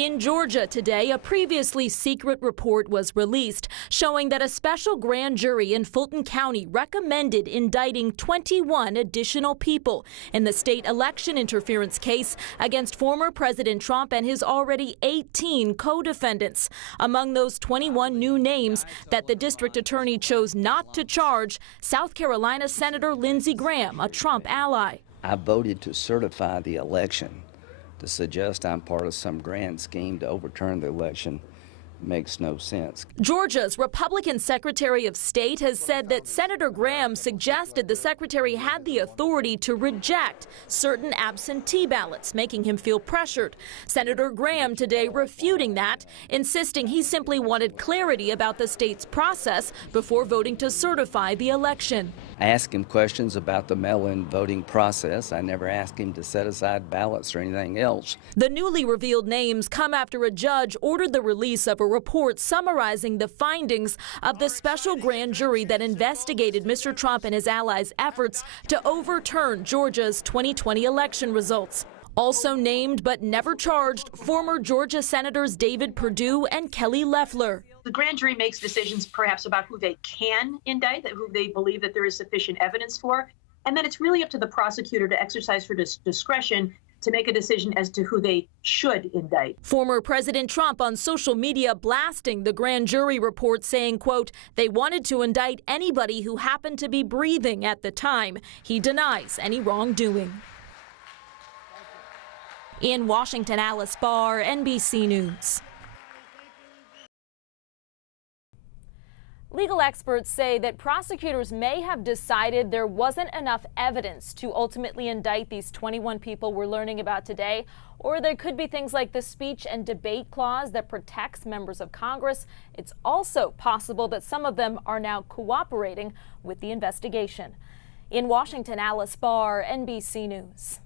In Georgia today, a previously secret report was released showing that a special grand jury in Fulton County recommended indicting 21 additional people in the state election interference case against former President Trump and his already 18 co-defendants. Among those 21 new names that the district attorney chose not to charge, South Carolina Senator Lindsey Graham, a Trump ally. I voted to certify the election. To suggest I'm part of some grand scheme to overturn the election makes no sense. Georgia's Republican Secretary of State has said that Senator Graham suggested the secretary had the authority to reject certain absentee ballots, making him feel pressured. Senator Graham today refuting that, insisting he simply wanted clarity about the state's process before voting to certify the election. I asked him questions about the mail-in voting process. I never asked him to set aside ballots or anything else. The newly revealed names come after a judge ordered the release of a report summarizing the findings of the special grand jury that investigated Mr. Trump and his allies' efforts to overturn Georgia's 2020 election results. Also named but never charged, former Georgia Senators David Perdue and Kelly Loeffler. The grand jury makes decisions perhaps about who they can indict, who they believe that there is sufficient evidence for, and then it's really up to the prosecutor to exercise her discretion to make a decision as to who they should indict. Former President Trump on social media blasting the grand jury report, saying, quote, they wanted to indict anybody who happened to be breathing at the time. He denies any wrongdoing. In Washington, Alice Barr, NBC News. Legal experts say that prosecutors may have decided there wasn't enough evidence to ultimately indict these 21 people we're learning about today, or there could be things like the speech and debate clause that protects members of Congress. It's also possible that some of them are now cooperating with the investigation. In Washington, Alice Barr, NBC News.